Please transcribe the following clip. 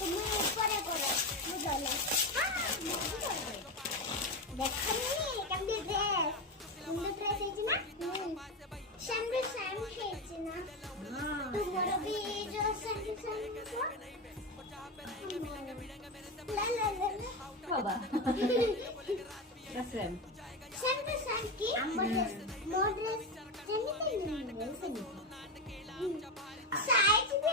तुम्ही परे परे बुझाला देखनी केमती ड्रेस सुंदर ड्रेस ହେଇଛି ନା सेम भी सेम ହେଇଛି ନା तुमरो भी जो सेम ला ला ला बाबा सेम सेम टू सेम की मो ड्रेस जेमिति साइज भी